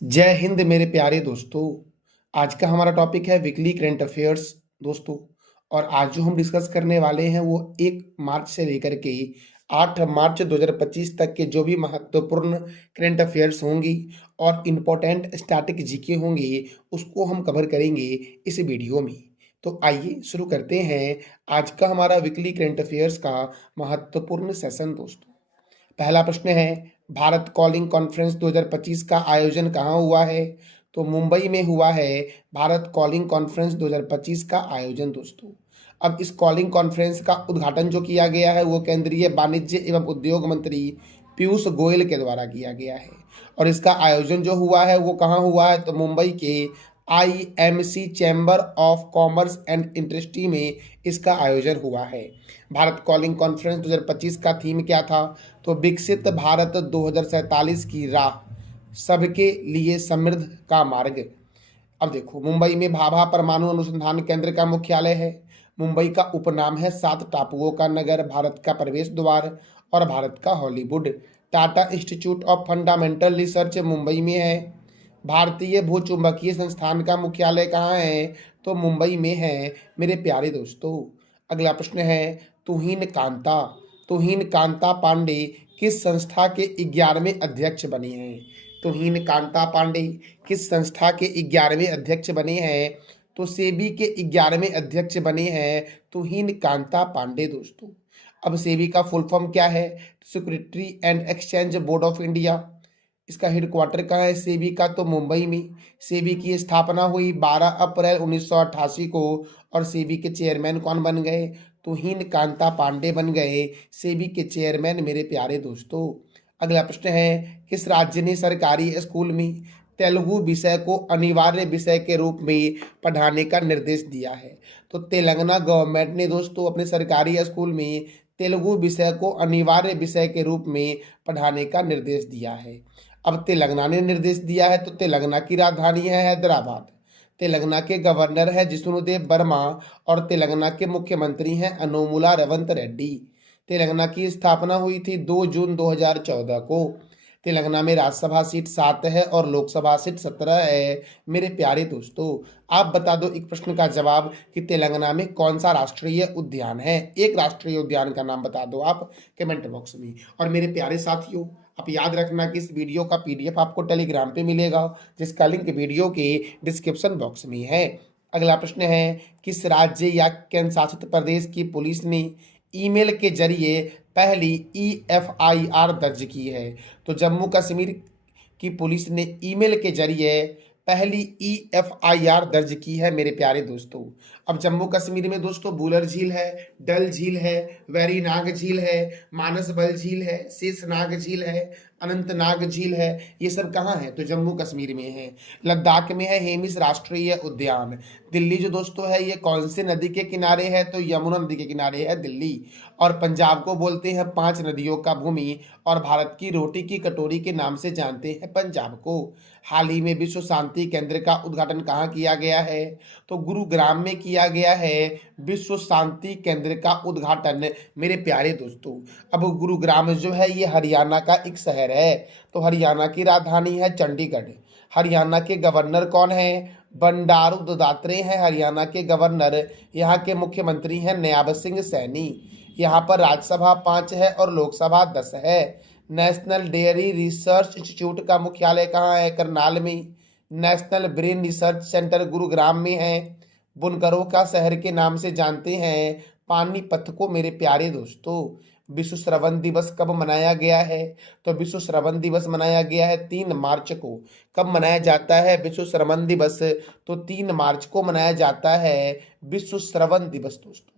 जय हिंद मेरे प्यारे दोस्तों। आज का हमारा टॉपिक है वीकली करंट अफेयर्स दोस्तों। और आज जो हम डिस्कस करने वाले हैं वो 1 मार्च से लेकर के 8 मार्च 2025 तक के जो भी महत्वपूर्ण करंट अफेयर्स होंगी और इम्पोर्टेंट स्टैटिक जीके होंगी उसको हम कवर करेंगे इस वीडियो में। तो आइए शुरू करते हैं आज का हमारा वीकली करंट अफेयर्स का महत्वपूर्ण सेशन दोस्तों। पहला प्रश्न है, भारत कॉलिंग कॉन्फ्रेंस 2025 का आयोजन कहाँ हुआ है? तो मुंबई में हुआ है भारत कॉलिंग कॉन्फ्रेंस 2025 का आयोजन दोस्तों। अब इस कॉलिंग कॉन्फ्रेंस का उद्घाटन जो किया गया है वो केंद्रीय वाणिज्य एवं उद्योग मंत्री पीयूष गोयल के द्वारा किया गया है। और इसका आयोजन जो हुआ है वो कहाँ हुआ है? तो मुंबई के IMC chamber of commerce and industry में इसका आयोजन हुआ है। भारत कॉलिंग कॉन्फ्रेंस 2025 का थीम क्या था? तो विकसित भारत 2047 की राह, सबके लिए समृद्ध का मार्ग। अब देखो, मुंबई में भाभा परमाणु अनुसंधान केंद्र का मुख्यालय है। मुंबई का उपनाम है 7 टापुओं का नगर, भारत का प्रवेश द्वार और भारत का Hollywood. Tata institute of fundamental research Mumbai में है। भारतीय भूचुंबकीय संस्थान का मुख्यालय कहाँ है? तो मुंबई में है मेरे प्यारे दोस्तों। अगला प्रश्न है, तुहीन कांता तुहीन कांता पांडे किस संस्था के 11वें अध्यक्ष बने हैं? तुहीन कांता पांडे किस संस्था के 11वें अध्यक्ष बने हैं? तो सेबी के 11वें अध्यक्ष बने हैं तुहीन कांता पांडे दोस्तों। अब सेबी का फुल फॉर्म क्या है? Security and exchange board of India. इसका हेडक्वार्टर कहाँ है सेबी का? तो मुंबई में। सेबी की स्थापना हुई 12 अप्रैल 1988 को। और सेबी के चेयरमैन कौन बन गए? तुहीन कांता पांडे बन गए सेबी के चेयरमैन मेरे प्यारे दोस्तों। अगला प्रश्न है, किस राज्य ने सरकारी स्कूल में तेलुगु विषय को अनिवार्य विषय के रूप में पढ़ाने का निर्देश दिया है? तो तेलंगाना गवर्नमेंट ने दोस्तों अपने सरकारी स्कूल में तेलुगु विषय को अनिवार्य विषय के रूप में पढ़ाने का निर्देश दिया है। अब तेलंगाना ने निर्देश दिया है तो तेलंगाना की राजधानी है हैदराबाद। तेलंगाना के गवर्नर है जिष्णुदेव वर्मा और तेलंगाना के मुख्यमंत्री हैं अनुमुला रेवंत रेड्डी। तेलंगाना की स्थापना हुई थी 2 जून 2014 को। तेलंगाना में राज्यसभा सीट 7 है और लोकसभा सीट 17 है मेरे प्यारे दोस्तों। आप बता दो एक प्रश्न का जवाब कि तेलंगाना में कौन सा राष्ट्रीय उद्यान है? एक राष्ट्रीय उद्यान का नाम बता दो आप कमेंट बॉक्स में। और मेरे प्यारे साथियों, आप याद रखना कि इस वीडियो का पीडीएफ आपको टेलीग्राम पे मिलेगा जिसका लिंक वीडियो के डिस्क्रिप्शन बॉक्स में है। अगला प्रश्न है, किस राज्य या केंद्र शासित प्रदेश की पुलिस ने ईमेल के जरिए पहली ईएफआईआर दर्ज की है? तो जम्मू कश्मीर की पुलिस ने ईमेल के जरिए पहली ईएफआईआर दर्ज की है मेरे प्यारे दोस्तों। अब जम्मू कश्मीर में दोस्तों बुलर झील है, डल झील है, वेरीनाग झील है, मानसबल झील है, शेषनाग झील है, अनंतनाग झील है। ये सब कहाँ है? तो जम्मू कश्मीर में है। लद्दाख में है हेमिस राष्ट्रीय उद्यान। दिल्ली जो दोस्तों है ये कौन से नदी के किनारे है? तो यमुना नदी के किनारे है दिल्ली। और पंजाब को बोलते हैं 5 नदियों का भूमि और भारत की रोटी की कटोरी के नाम से जानते हैं पंजाब को। हाल ही में विश्व शांति केंद्र का उद्घाटन कहाँ किया गया है? तो गुरुग्राम में किया गया है विश्व शांति केंद्र का उद्घाटन मेरे प्यारे दोस्तों। अब गुरुग्राम जो है ये हरियाणा का एक शहर है। तो हरियाणा की राजधानी है चंडीगढ़। हरियाणा के गवर्नर कौन है? बंडारू दत्तात्रेय हैं हरियाणा के गवर्नर। यहाँ के मुख्यमंत्री हैं नायब सिंह सैनी। यहाँ पर राज्यसभा 5 है और लोकसभा 10 है। नेशनल डेयरी रिसर्च इंस्टीट्यूट का मुख्यालय कहाँ है? करनाल में। National brain research centre Gurugram में है। बुनकरों का शहर के नाम से जानते हैं पानीपत को मेरे प्यारे दोस्तों। विश्व श्रवण दिवस कब मनाया गया है? तो विश्व श्रवण दिवस मनाया गया है 3 मार्च को। कब मनाया जाता है विश्व श्रवण दिवस? तो 3 मार्च को मनाया जाता है विश्व श्रवण दिवस दोस्तों।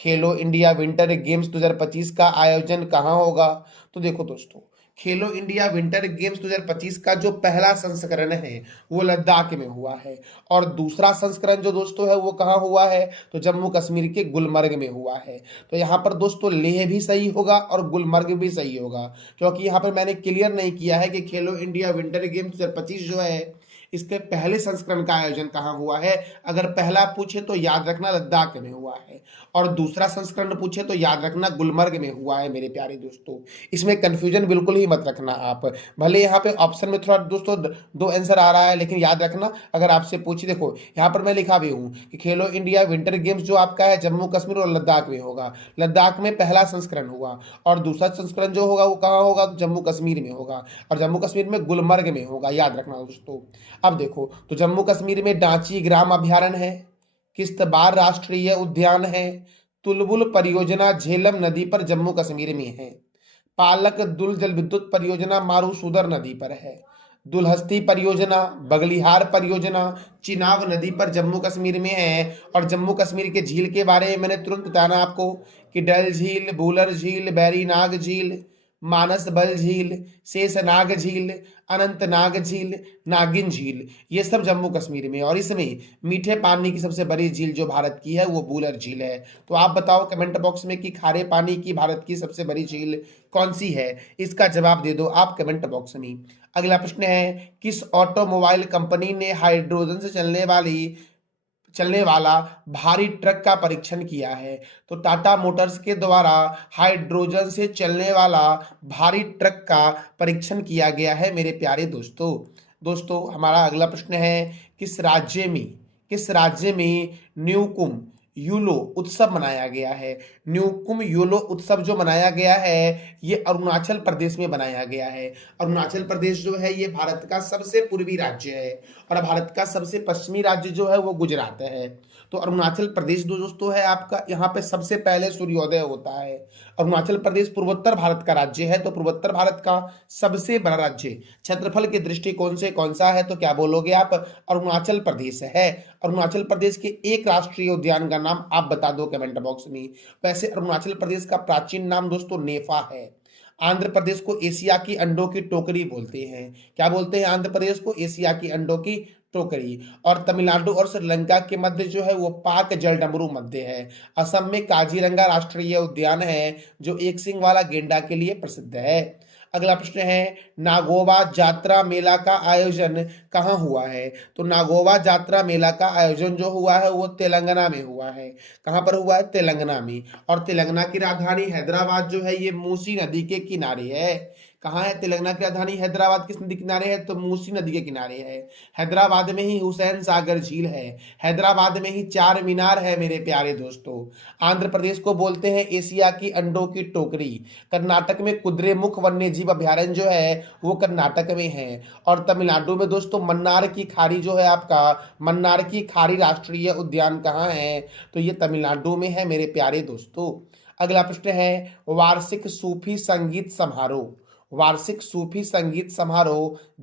खेलो इंडिया विंटर गेम्स 2025 का आयोजन कहाँ होगा? तो देखो दोस्तों, खेलो इंडिया विंटर गेम्स 2025 का जो पहला संस्करण है वो लद्दाख में हुआ है। और दूसरा संस्करण जो दोस्तों है वो कहाँ हुआ है? तो जम्मू कश्मीर के गुलमर्ग में हुआ है। तो यहाँ पर दोस्तों लेह भी सही होगा और गुलमर्ग भी सही होगा, क्योंकि यहाँ पर मैंने क्लियर नहीं किया है कि खेलो इंडिया विंटर गेम्स 2025 जो है इसके पहले संस्करण का आयोजन कहाँ हुआ है। अगर पहला पूछे तो याद रखना लद्दाख में हुआ है, और दूसरा संस्करण पूछे तो याद रखना गुलमर्ग में हुआ है मेरे प्यारे दोस्तों। इसमें कंफ्यूजन बिल्कुल ही मत रखना आप। भले यहाँ पे ऑप्शन में थोड़ा दोस्तों दो आंसर आ रहा है, लेकिन याद रखना अगर आपसे पूछे, देखो यहाँ पर मैं लिखा भी हूँ कि खेलो इंडिया विंटर गेम्स जो आपका है जम्मू कश्मीर और लद्दाख में होगा। लद्दाख में पहला संस्करण होगा और दूसरा संस्करण जो होगा वो कहाँ होगा, तो जम्मू कश्मीर में होगा, और जम्मू कश्मीर में गुलमर्ग में होगा, याद रखना दोस्तों। अब देखो तो जम्मू कश्मीर में डांची ग्राम अभ्यारण्य है, किश्तवाड़ राष्ट्रीय उद्यान है, तुलबुल परियोजना झेलम नदी पर जम्मू कश्मीर में है, पालक दुल जल विद्युत परियोजना मारूसुदर नदी पर है, दुलहस्ती परियोजना बगलिहार परियोजना चिनाब नदी पर जम्मू कश्मीर में है। और जम्मू कश्मीर के झील के बारे में मैंने तुरंत बताना आपको कि डल झील, भूलर झील, बैरीनाग झील, मानस बल झील, शेषनाग झील, अनंतनाग झील, नागिन झील, ये सब जम्मू कश्मीर में। और इसमें मीठे पानी की सबसे बड़ी झील जो भारत की है वो बूलर झील है। तो आप बताओ कमेंट बॉक्स में कि खारे पानी की भारत की सबसे बड़ी झील कौन सी है, इसका जवाब दे दो आप कमेंट बॉक्स में। अगला प्रश्न है, किस ऑटोमोबाइल कंपनी ने हाइड्रोजन से चलने वाला भारी ट्रक का परीक्षण किया है? तो टाटा मोटर्स के द्वारा हाइड्रोजन से चलने वाला भारी ट्रक का परीक्षण किया गया है मेरे प्यारे दोस्तों। दोस्तों हमारा अगला प्रश्न है, किस राज्य में न्यूकुम यूलो उत्सव मनाया गया है? न्यूकुम यूलो उत्सव जो मनाया गया है ये अरुणाचल प्रदेश में बनाया गया है। अरुणाचल प्रदेश जो है ये भारत का सबसे पूर्वी राज्य है और भारत का सबसे पश्चिमी राज्य जो है वो गुजरात है। तो अरुणाचल प्रदेश दोस्तों है आपका, यहाँ पे सबसे पहले सूर्योदय होता है। अरुणाचल प्रदेश पूर्वोत्तर भारत का राज्य है, तो पूर्वोत्तर भारत का सबसे बड़ा राज्य क्षेत्रफल के दृष्टिकोण से कौन सा है, तो क्या बोलोगे आप? अरुणाचल प्रदेश है। अरुणाचल प्रदेश के एक राष्ट्रीय उद्यान का नाम आप बता दो कमेंट बॉक्स में। वैसे अरुणाचल प्रदेश का प्राचीन नाम दोस्तों नेफा है। आंध्र प्रदेश को एशिया की अंडों की टोकरी बोलते हैं। क्या बोलते हैं आंध्र प्रदेश को? एशिया की अंडों की टोकरी। और तमिलनाडु और श्रीलंका के मध्य जो है वो पाक जलडमरू मध्य है। असम में काजीरंगा राष्ट्रीय उद्यान है जो एक सिंग वाला गेंडा के लिए प्रसिद्ध है। अगला प्रश्न है, नागोबा जात्रा मेला का आयोजन कहाँ हुआ है? तो नागोबा जात्रा मेला का आयोजन जो हुआ है वो तेलंगाना में हुआ है। कहाँ पर हुआ है? तेलंगाना में। और तेलंगाना की राजधानी हैदराबाद जो है ये मूसी नदी के किनारे है। कहाँ है तेलंगाना की राजधानी? हैदराबाद किस नदी किनारे है? तो मूसी नदी के किनारे है। हैदराबाद में ही हुसैन सागर झील है। हैदराबाद में ही चार मीनार है मेरे प्यारे दोस्तों। आंध्र प्रदेश को बोलते हैं एशिया की अंडों की टोकरी। कर्नाटक में कुद्रेमुख वन्य जीव अभ्यारण्य जो है वो कर्नाटक में है। और तमिलनाडु में दोस्तों मन्नार की खाड़ी जो है आपका, मन्नार की खाड़ी राष्ट्रीय उद्यान कहाँ है? तो ये तमिलनाडु में है मेरे प्यारे दोस्तों। अगला प्रश्न है, वार्षिक सूफी संगीत समारोह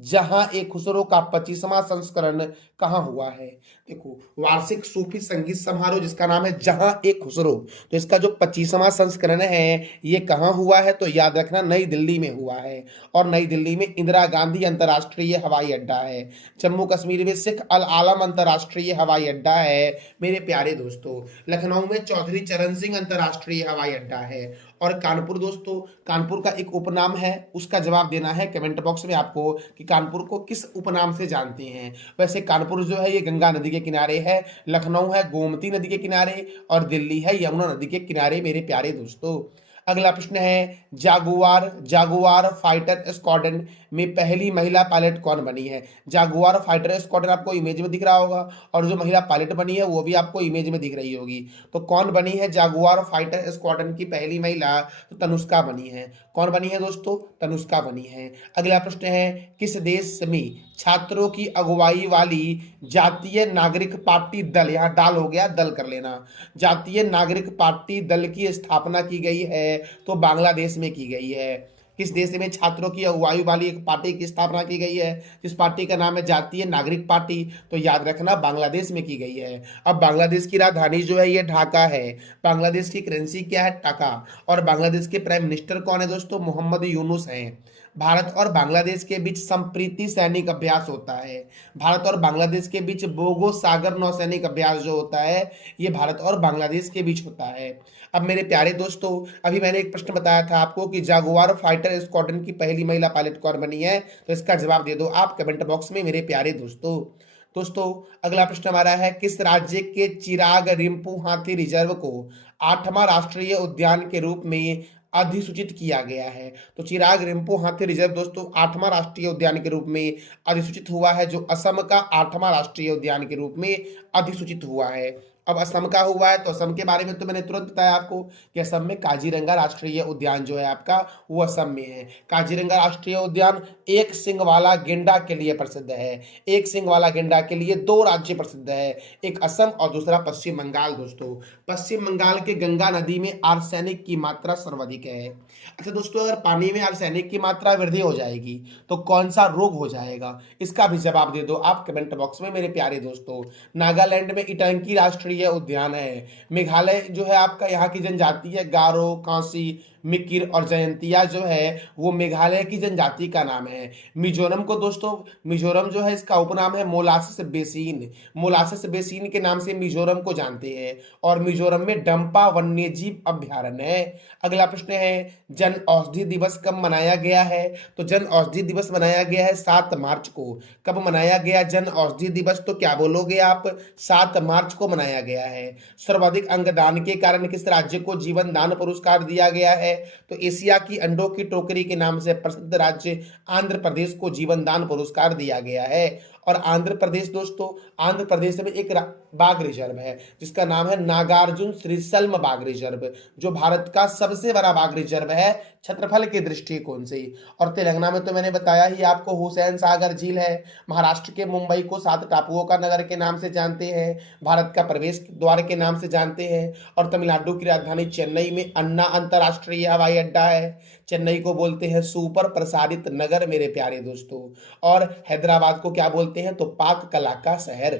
जहां एक खुसरो का 25वां संस्करण कहाँ हुआ है? देखो वार्षिक सूफी संगीत समारोह जिसका नाम है जहां एक खुसरो, तो इसका जो 25वां संस्करण है ये कहाँ हुआ है? तो याद रखना नई दिल्ली में हुआ है। और नई दिल्ली में इंदिरा गांधी अंतर्राष्ट्रीय हवाई अड्डा है। जम्मू कश्मीर में शेख अल आलम अंतर्राष्ट्रीय हवाई अड्डा है मेरे प्यारे दोस्तों। लखनऊ में चौधरी चरण सिंह अंतर्राष्ट्रीय हवाई अड्डा है। और कानपुर दोस्तों, कानपुर का एक उपनाम है, उसका जवाब देना है कमेंट बॉक्स में आपको कि कानपुर को किस उपनाम से जानते हैं। वैसे कानपुर जो है ये गंगा नदी के किनारे है, लखनऊ है गोमती नदी के किनारे और दिल्ली है यमुना नदी के किनारे मेरे प्यारे दोस्तों। अगला प्रश्न है, जागुआर फाइटर स्क्वाड्रन में पहली महिला पायलट कौन बनी है? जागुआर फाइटर स्क्वाड्रन आपको इमेज में दिख रहा होगा और जो महिला पायलट बनी है वो भी आपको इमेज में दिख रही होगी। तो कौन बनी है जागुआर फाइटर स्क्वाड्रन की पहली महिला? तो तनुष्का बनी है। कौन बनी है दोस्तों? तनुष्का बनी है। अगला प्रश्न है, किस देश में छात्रों की अगुवाई वाली जातीय नागरिक पार्टी दल, यहाँ डाल हो गया दल कर लेना, जातीय नागरिक पार्टी दल की स्थापना की गई है? तो बांग्लादेश में की गई है। किस देश में छात्रों की अगुवाई वाली एक पार्टी की स्थापना की गई है जिस पार्टी का नाम है जातीय नागरिक पार्टी? तो याद रखना बांग्लादेश में की गई है। अब बांग्लादेश की राजधानी जो है ये ढाका है। बांग्लादेश की करेंसी क्या है? टाका। और बांग्लादेश के प्राइम मिनिस्टर कौन है दोस्तों? मोहम्मद यूनुस हैं। भारत और बांग्लादेश के बीच संप्रीति सैनिक अभ्यास होता है। भारत और बांग्लादेश के बीच बोगो सागर नौसैनिक अभ्यास जो होता है ये भारत और बांग्लादेश के बीच होता है। अब मेरे प्यारे दोस्तों, अभी मैंने एक प्रश्न बताया था आपको कि जागुआर फाइटर स्क्वाड्रन की पहली महिला पायलट कौन बनी है, तो इसका जवाब दे दो आप कमेंट बॉक्स में मेरे प्यारे दोस्तों। अगला प्रश्न हमारा है, किस राज्य के चिराग रिम्पू हाथी रिजर्व को 8वां राष्ट्रीय उद्यान के रूप में अधिसूचित किया गया है। तो चिराग रिम्पो हाथी रिजर्व दोस्तों 8वां राष्ट्रीय उद्यान के रूप में अधिसूचित हुआ है, जो असम का 8वां राष्ट्रीय उद्यान के रूप में अधिसूचित हुआ है। अब असम का हुआ है तो असम के बारे में तो मैंने तुरंत बताया आपको कि असम में काजीरंगा राष्ट्रीय उद्यान जो है आपका वो असम में है। काजीरंगा राष्ट्रीय उद्यान एक सिंग वाला गेंडा के लिए प्रसिद्ध है। एक सिंग वाला गेंडा के लिए दो राज्य प्रसिद्ध है, एक असम और दूसरा पश्चिम बंगाल दोस्तों। पश्चिम बंगाल के गंगा नदी में आर्सेनिक की मात्रा सर्वाधिक है। अच्छा दोस्तों, अगर पानी में आर्सेनिक की मात्रा वृद्धि हो जाएगी तो कौन सा रोग हो जाएगा, इसका भी जवाब दे दो आप कमेंट बॉक्स में मेरे प्यारे दोस्तों। नागालैंड में इटंकी राष्ट्रीय उद्यान है। मेघालय जो है आपका, यहाँ की जनजाति है गारो, कांसी, मिकिर और जयंतिया जो है वो मेघालय की जनजाति का नाम है। मिजोरम को दोस्तों, मिजोरम जो है इसका उपनाम है मोलासिस बेसिन। मोलासिस बेसिन के नाम से मिजोरम को जानते हैं और मिजोरम में डंपा वन्यजीव अभ्यारण्य है। अगला प्रश्न है जन औषधि दिवस कब मनाया गया है? तो जन औषधि दिवस मनाया गया है 7 मार्च को। कब मनाया गया जन औषधि दिवस? तो क्या बोलोगे आप? 7 मार्च को मनाया गया है। सर्वाधिक अंगदान के कारण किस राज्य को जीवन दान पुरस्कार दिया गया है? तो एशिया की अंडों की टोकरी के नाम से प्रसिद्ध राज्य आंध्र प्रदेश को जीवन दान पुरस्कार दिया गया है। और आंध्र प्रदेश दोस्तों, आंध्र प्रदेश में एक बाघ रिजर्व है जिसका नाम है नागार्जुन श्रीशल्म बाघ रिजर्व, जो भारत का सबसे बड़ा बाघ रिजर्व है क्षेत्रफल के दृष्टिकोण से। और तेलंगाना में तो मैंने बताया ही आपको हुसैन सागर झील है। महाराष्ट्र के मुंबई को 7 टापुओं का नगर के नाम से जानते हैं, भारत का प्रवेश द्वार के नाम से जानते हैं। और तमिलनाडु की राजधानी चेन्नई में अन्ना अंतरराष्ट्रीय हवाई अड्डा है। चेन्नई को बोलते हैं सुपर प्रसारित नगर मेरे प्यारे दोस्तों। और हैदराबाद को क्या बोलते हैं? तो पाक कला का शहर।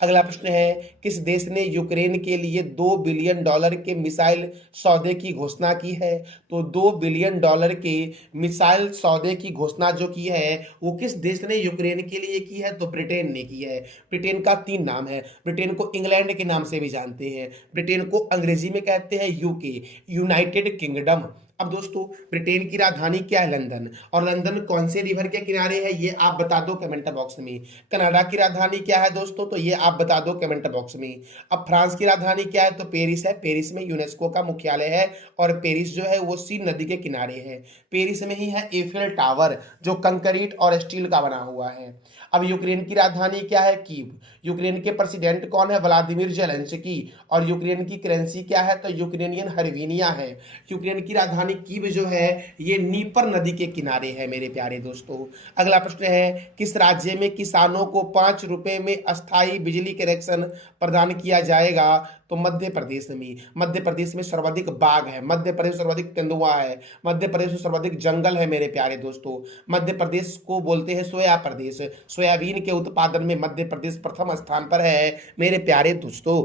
अगला प्रश्न है किस देश ने यूक्रेन के लिए $2 बिलियन के मिसाइल सौदे की घोषणा की है? तो $2 बिलियन के मिसाइल सौदे की घोषणा जो की है वो किस देश ने यूक्रेन के लिए की है? तो ब्रिटेन ने की है। ब्रिटेन का 3 नाम है। ब्रिटेन को इंग्लैंड के नाम से भी जानते हैं, ब्रिटेन को अंग्रेजी में कहते हैं यूके, यूनाइटेड किंगडम। अब दोस्तों ब्रिटेन की राजधानी क्या है? लंदन। और लंदन कौन से रिवर के किनारे है ये आप बता दो कमेंट बॉक्स में। कनाडा की राजधानी क्या है दोस्तों? तो ये आप बता दो कमेंट बॉक्स में। अब फ्रांस की राजधानी क्या है? तो पेरिस है। पेरिस में यूनेस्को का मुख्यालय है और पेरिस जो है वो सीन नदी के किनारे है। पेरिस में ही है एफिल टावर जो कंक्रीट और स्टील का बना हुआ है। अब यूक्रेन की राजधानी क्या है? कीव। यूक्रेन के प्रेसिडेंट कौन है? Vladimir Zelensky. और यूक्रेन की करेंसी क्या है? तो यूक्रेनियन हर्विनिया है। यूक्रेन की राजधानी कीव जो है ये नीपर नदी के किनारे है मेरे प्यारे दोस्तों। अगला प्रश्न है किस राज्य में किसानों को 5 रुपए में अस्थायी बिजली कनेक्शन प्रदान किया जाएगा? तो मध्य प्रदेश में। मध्य प्रदेश में सर्वाधिक बाघ है, मध्य प्रदेश में सर्वाधिक तेंदुआ है, मध्य प्रदेश में सर्वाधिक जंगल है मेरे प्यारे दोस्तों। मध्य प्रदेश को बोलते हैं सोया प्रदेश। सोयाबीन के उत्पादन में मध्य प्रदेश प्रथम स्थान पर है मेरे प्यारे दोस्तों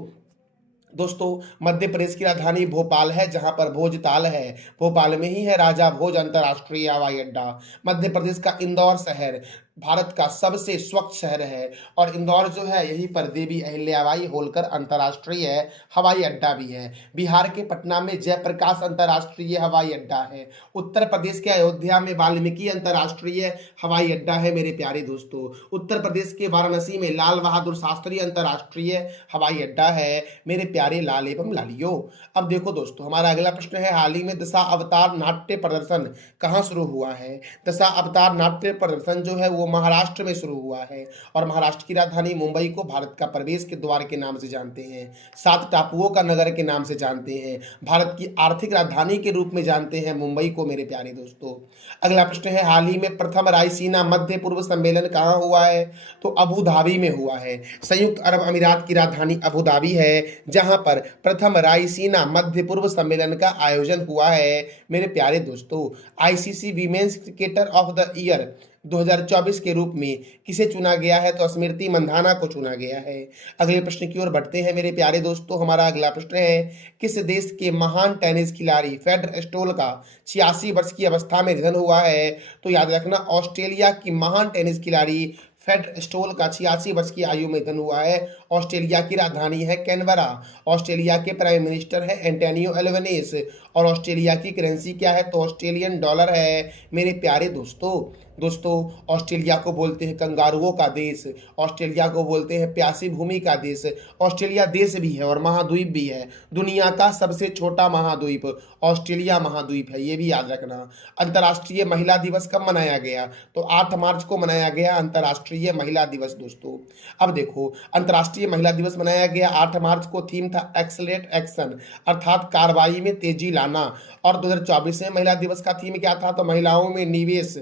मध्य प्रदेश की राजधानी भोपाल है जहां पर भोजताल है। भोपाल में ही है राजा भोज अंतरराष्ट्रीय हवाई अड्डा। मध्य प्रदेश का इंदौर शहर भारत का सबसे स्वच्छ शहर है और इंदौर जो है यहीं पर देवी अहिल्याबाई होलकर अंतर्राष्ट्रीय हवाई अड्डा भी है। बिहार के पटना में जयप्रकाश अंतर्राष्ट्रीय हवाई अड्डा है। उत्तर प्रदेश के अयोध्या में वाल्मीकि अंतर्राष्ट्रीय हवाई अड्डा है मेरे प्यारे दोस्तों। उत्तर प्रदेश के वाराणसी में लाल बहादुर शास्त्री अंतर्राष्ट्रीय हवाई अड्डा है मेरे प्यारे लाल एवं लालियों। अब देखो दोस्तों हमारा अगला प्रश्न है हाल ही में दशा अवतार नाट्य प्रदर्शन कहाँ शुरू हुआ है? दशा अवतार नाट्य प्रदर्शन जो है वो महाराष्ट्र में शुरू हुआ है और महाराष्ट्र की राजधानी मुंबई को भारत का प्रवेश के द्वार के नाम से जानते हैं, 7 टापुओं का नगर के नाम से जानते हैं, भारत की आर्थिक राजधानी के रूप में जानते हैं मुंबई को मेरे प्यारे दोस्तों। अगला प्रश्न है हाल ही में प्रथम रायसीना मध्य पूर्व सम्मेलन कहाँ हुआ है? तो अबू धाबी में हुआ है। संयुक्त अरब अमीरात की राजधानी अबू धाबी है जहां पर प्रथम रायसीना मध्य पूर्व सम्मेलन का आयोजन हुआ है मेरे प्यारे दोस्तों। ICC women's cricketer of the year 2024 के रूप में किसे चुना गया है? तो स्मृति मंधाना को चुना गया है। अगले प्रश्न की ओर बढ़ते हैं मेरे प्यारे दोस्तों। हमारा अगला प्रश्न है किस देश के महान टेनिस खिलाड़ी फेडरर स्टोल का 86 वर्ष की अवस्था में निधन हुआ है? तो याद रखना ऑस्ट्रेलिया की महान टेनिस खिलाड़ी फेडरर स्टोल का 86 वर्ष की आयु में निधन हुआ है। ऑस्ट्रेलिया की राजधानी है कैनबरा। ऑस्ट्रेलिया के प्राइम मिनिस्टर है एंटोनियो एल्बनीज और ऑस्ट्रेलिया की करेंसी क्या है? तो ऑस्ट्रेलियन डॉलर है मेरे प्यारे दोस्तों। दोस्तों ऑस्ट्रेलिया को बोलते हैं कंगारुओं का देश, ऑस्ट्रेलिया को बोलते हैं प्यासी भूमि का देश। ऑस्ट्रेलिया देश भी है और महाद्वीप भी है। दुनिया का सबसे छोटा महाद्वीप ऑस्ट्रेलिया महाद्वीप है, ये भी याद रखना। अंतर्राष्ट्रीय महिला दिवस कब मनाया गया? तो 8 मार्च को मनाया गया अंतर्राष्ट्रीय महिला दिवस दोस्तों। अब देखो, अंतर्राष्ट्रीय महिला दिवस मनाया गया 8 मार्च को। थीम था एक्सलेट एक्शन, अर्थात कार्रवाई में तेजी लाना। और 2024 में महिला दिवस का थीम क्या था? तो महिलाओं में निवेश,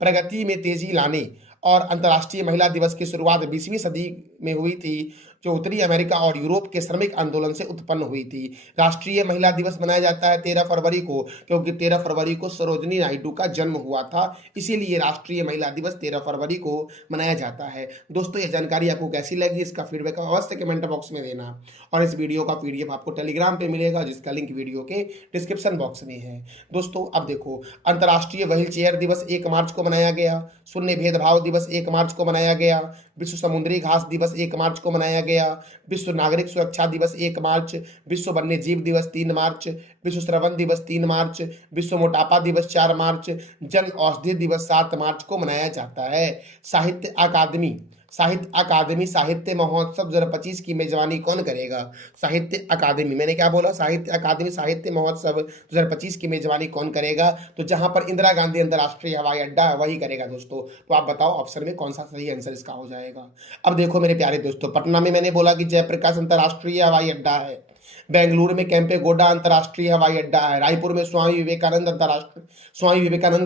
प्रगति में तेजी लाने। और अंतर्राष्ट्रीय महिला दिवस की शुरुआत 20वीं सदी में हुई थी, जो उत्तरी अमेरिका और यूरोप के श्रमिक आंदोलन से उत्पन्न हुई थी। राष्ट्रीय महिला दिवस मनाया जाता है 13 फरवरी को, क्योंकि 13 फरवरी को सरोजिनी नायडू का जन्म हुआ था, इसीलिए राष्ट्रीय महिला दिवस 13 फरवरी को मनाया जाता है। दोस्तों ये जानकारी आपको कैसी लगी, इसका फीडबैक अवश्य कमेंट बॉक्स में देना। और इस वीडियो का पीडीएफ आपको टेलीग्राम पे मिलेगा, जिसका लिंक वीडियो के डिस्क्रिप्शन बॉक्स में है। दोस्तों अब देखो, अंतर्राष्ट्रीय व्हील चेयर दिवस 1 मार्च को मनाया गया। शून्य भेदभाव दिवस 1 मार्च को मनाया गया। विश्व समुद्री घास दिवस 1 मार्च को मनाया गया। विश्व नागरिक सुरक्षा दिवस 1 मार्च। विश्व वन्य जीव दिवस 3 मार्च। विश्व श्रवण दिवस 3 मार्च। विश्व मोटापा दिवस 4 मार्च। जन औषधि दिवस 7 मार्च को मनाया जाता है। साहित्य अकादमी साहित्य महोत्सव 2025 की मेजबानी कौन करेगा? साहित्य अकादमी, मैंने क्या बोला? साहित्य अकादमी साहित्य महोत्सव 2025 की मेजबानी कौन करेगा? तो जहां पर इंदिरा गांधी अंतर्राष्ट्रीय हवाई अड्डा है वही करेगा दोस्तों। तो आप बताओ ऑप्शन में कौन सा सही आंसर इसका हो जाएगा। अब देखो मेरे प्यारे दोस्तों, पटना में मैंने बोला कि जयप्रकाश अंतर्राष्ट्रीय हवाई अड्डा है। बेंगलुरु में केम्पेगौड़ा अंतर्राष्ट्रीय हवाई अड्डा है। रायपुर में स्वामी विवेकानंद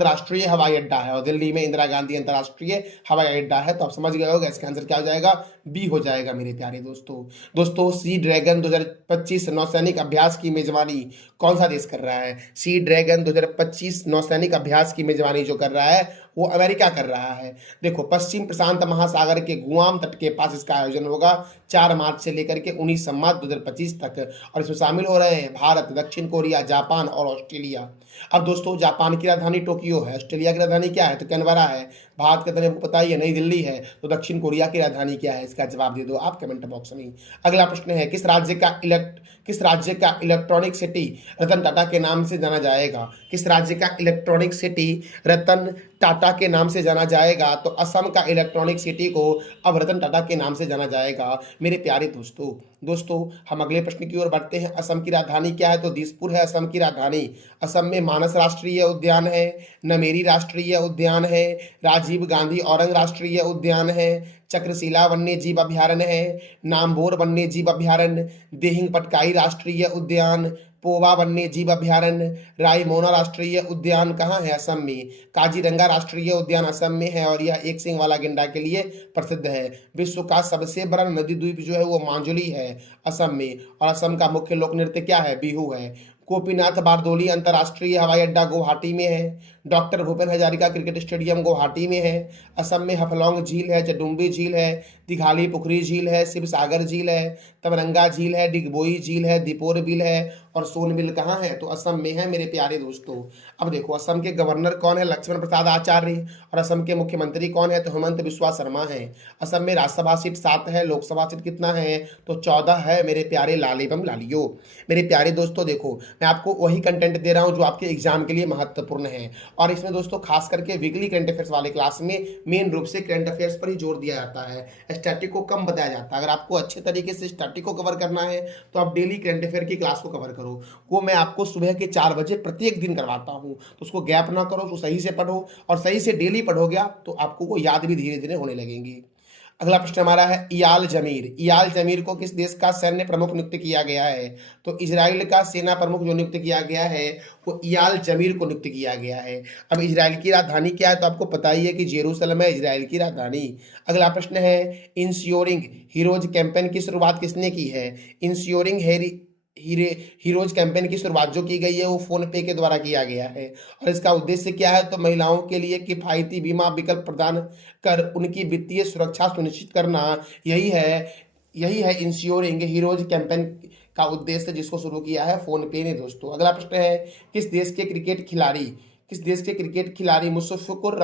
राष्ट्रीय हवाई अड्डा है। और दिल्ली में इंदिरा गांधी अंतर्राष्ट्रीय हवाई अड्डा है। तो आप समझ गए होगा, इसका आंसर क्या हो जाएगा? बी हो जाएगा मेरे प्यारे दोस्तों सी ड्रैगन 2025 नौसैनिक अभ्यास की मेजबानी कौन सा देश कर रहा है? सी ड्रैगन 2025 नौसैनिक अभ्यास की मेजबानी जो कर रहा है वो अमेरिका कर रहा है। देखो, पश्चिम प्रशांत महासागर के गुआम तट के पास इसका आयोजन होगा 4 मार्च से लेकर के 19 मार्च 2025 तक। और इसमें शामिल हो रहे हैं भारत, दक्षिण कोरिया, जापान और ऑस्ट्रेलिया। अब दोस्तों, जापान की राजधानी टोक्यो है। ऑस्ट्रेलिया की राजधानी क्या है? तो कैनबरा है। भारत की राजधानी आपको पता ही है, नई दिल्ली है। तो दक्षिण कोरिया की राजधानी क्या है? इसका जवाब दे दो आप कमेंट बॉक्स में। अगला प्रश्न है, किस राज्य का इलेक्ट्रॉनिक सिटी रतन टाटा के नाम से जाना जाएगा? किस राज्य का इलेक्ट्रॉनिक सिटी रतन टाटा के नाम से जाना जाएगा? तो असम का इलेक्ट्रॉनिक सिटी को अब रतन टाटा के नाम से जाना जाएगा मेरे प्यारे दोस्तों हम अगले प्रश्न की ओर बढ़ते हैं। असम की राजधानी क्या है? तो दिसपुर है असम की राजधानी। असम में मानस राष्ट्रीय उद्यान है, नमेरी राष्ट्रीय उद्यान है, राजीव गांधी औरंग राष्ट्रीय उद्यान है, चक्रशिला वन्य जीव अभ्यारण्य है, नामबोर वन्य जीव अभ्यारण्य, देहिंग पटकाई राष्ट्रीय उद्यान, पोवा वन्य जीव अभ्यारण्य, रायमोना राष्ट्रीय उद्यान कहाँ है? असम में। काजीरंगा राष्ट्रीय उद्यान असम में है और यह एक सिंग वाला गेंडा के लिए प्रसिद्ध है। विश्व का सबसे बड़ा नदी द्वीप जो है वो मांजुली है असम में। और असम का मुख्य लोक नृत्य क्या है? बिहू है। गोपीनाथ बारदोली अंतर्राष्ट्रीय हवाई अड्डा गुवाहाटी में है। Doctor Bhupen Hazarika cricket stadium Guwahati में है। असम में हफलौंग झील है, जडुम्बी झील है, दिघाली पुखरी झील है, शिव सागर झील है, तमरंगा झील है, डिगबोई झील है, दीपोर बिल है और सोनबिल कहाँ है? तो असम में है मेरे प्यारे दोस्तों। अब देखो, असम के गवर्नर कौन है? लक्ष्मण प्रसाद आचार्य। और असम के मुख्यमंत्री कौन है? तो हेमंत बिस्वा शर्मा है। असम में राज्यसभा सीट 7 है, लोकसभा सीट कितना है? तो 14 है मेरे प्यारे लाल एवं लालियो। मेरे प्यारे दोस्तों देखो, मैं आपको वही कंटेंट दे रहा हूँ जो आपके एग्जाम के लिए महत्वपूर्ण है। और इसमें दोस्तों खास करके वीकली करंट अफेयर्स वाले क्लास में मेन रूप से करंट अफेयर्स पर ही जोर दिया जाता है, स्टैटिक को कम बताया जाता है। अगर आपको अच्छे तरीके से स्टैटिक को कवर करना है तो आप डेली करंट अफेयर की क्लास को कवर करो। वो मैं आपको सुबह के 4 बजे प्रत्येक दिन करवाता हूँ, तो उसको गैप ना करो, उसको सही से पढ़ो। और सही से डेली पढ़ोगे तो आपको वो याद भी धीरे धीरे होने लगेंगी। अगला प्रश्न हमारा है इयाल जमीर को किस देश का सैन्य प्रमुख नियुक्त किया गया है? तो इजराइल का सेना प्रमुख जो नियुक्त किया गया है वो इयाल जमीर को नियुक्त किया गया है। अब इजराइल की राजधानी क्या है? तो आपको पता ही है कि जेरूसलम है इजराइल की राजधानी। अगला प्रश्न है इंश्योरिंग हीरोज कैंपेन की शुरुआत किसने की है? इंश्योरिंग हीरोज कैंपेन की शुरुआत जो की गई है वो फोन पे के द्वारा किया गया है। और इसका उद्देश्य क्या है? तो महिलाओं के लिए किफायती बीमा विकल्प प्रदान कर उनकी वित्तीय सुरक्षा सुनिश्चित करना, यही है इंश्योरिंग हीरोज कैंपेन का उद्देश्य, जिसको शुरू किया है फोन पे ने दोस्तों। अगला प्रश्न है किस देश के क्रिकेट खिलाड़ी मुशफ़िकुर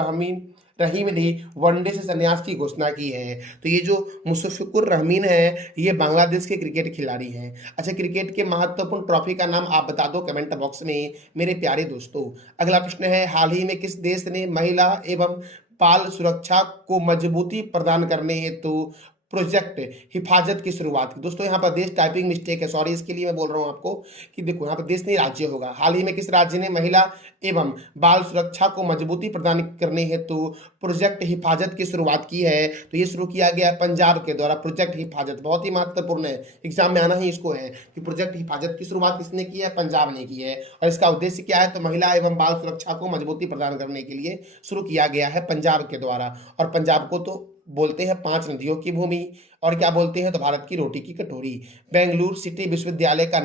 रहीम ने वनडे से संन्यास की घोषणा की है। तो ये जो मुशफ़िकुर रहमान है, ये बांग्लादेश के क्रिकेट खिलाड़ी हैं। अच्छा, क्रिकेट के महत्वपूर्ण ट्रॉफी का नाम आप बता दो कमेंट बॉक्स में मेरे प्यारे दोस्तों। अगला प्रश्न है, हाल ही में किस देश ने महिला एवं बाल सुरक्षा को मजबूती प्रदान करने हेतु प्रोजेक्ट हिफाजत की शुरुआत की? दोस्तों यहाँ पर देश टाइपिंग मिस्टेक है, सॉरी इसके लिए मैं बोल रहा हूँ आपको कि देखो यहाँ पर देश नहीं राज्य होगा। हाल ही में किस राज्य ने महिला एवं बाल सुरक्षा को मजबूती प्रदान करने हेतु प्रोजेक्ट हिफाजत की शुरुआत की है? तो ये शुरू किया गया पंजाब के द्वारा। प्रोजेक्ट हिफाजत बहुत ही महत्वपूर्ण है, एग्जाम में आना ही इसको है कि प्रोजेक्ट हिफाजत की शुरुआत किसने की है? पंजाब ने की है। और इसका उद्देश्य क्या है? तो महिला एवं बाल सुरक्षा को मजबूती प्रदान करने के लिए शुरू किया गया है पंजाब के द्वारा। और पंजाब को तो बोलते हैं 5 नदियों की भूमि, और क्या बोलते हैं? तो भारत की रोटी की कटोरी। बेंगलुरु सिटी विश्वविद्यालय का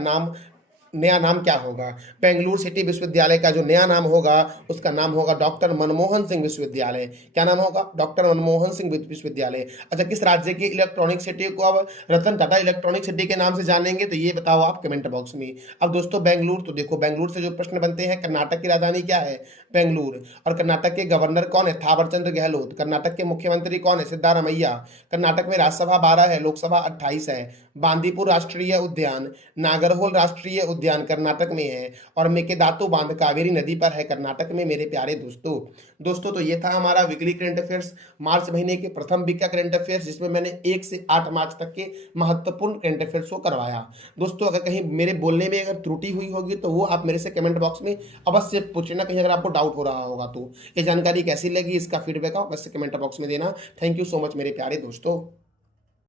नया नाम क्या होगा? बेंगलुरु सिटी विश्वविद्यालय का जो नया नाम होगा उसका नाम होगा डॉक्टर मनमोहन सिंह विश्वविद्यालय। क्या नाम होगा? डॉक्टर मनमोहन सिंह विश्वविद्यालय। अच्छा, किस राज्य की इलेक्ट्रॉनिक सिटी को अब रतन टाटा इलेक्ट्रॉनिक सिटी के नाम से जानेंगे? तो ये बताओ आप कमेंट बॉक्स में। अब दोस्तों बेंगलुरु, तो देखो बेंगलुरु से जो प्रश्न बनते हैं, कर्नाटक की राजधानी क्या है? बेंगलुरु। और कर्नाटक के गवर्नर कौन है? थावरचंद्र गहलोत। कर्नाटक के मुख्यमंत्री कौन है? सिद्धारमैया। कर्नाटक में राज्यसभा 12 है, लोकसभा 28 है। बांदीपुर राष्ट्रीय उद्यान, नागरहोल राष्ट्रीय उद्यान कर्नाटक में है। और मेकेदातु बांध कावेरी नदी पर है कर्नाटक में, मेरे प्यारे दोस्तों तो ये था हमारा वीकली करंट अफेयर्स, मार्च महीने के प्रथम वीक का करंट अफेयर्स, जिसमें मैंने 1 से 8 मार्च तक के महत्वपूर्ण करंट अफेयर्स को करवाया। दोस्तों अगर कहीं मेरे बोलने में अगर त्रुटि हुई होगी तो वो आप मेरे से कमेंट बॉक्स में अवश्य पूछना, कहीं अगर आपको डाउट हो रहा होगा तो। ये जानकारी कैसी लगी, इसका फीडबैक आप अवश्य कमेंट बॉक्स में देना। थैंक यू सो मच मेरे प्यारे दोस्तों।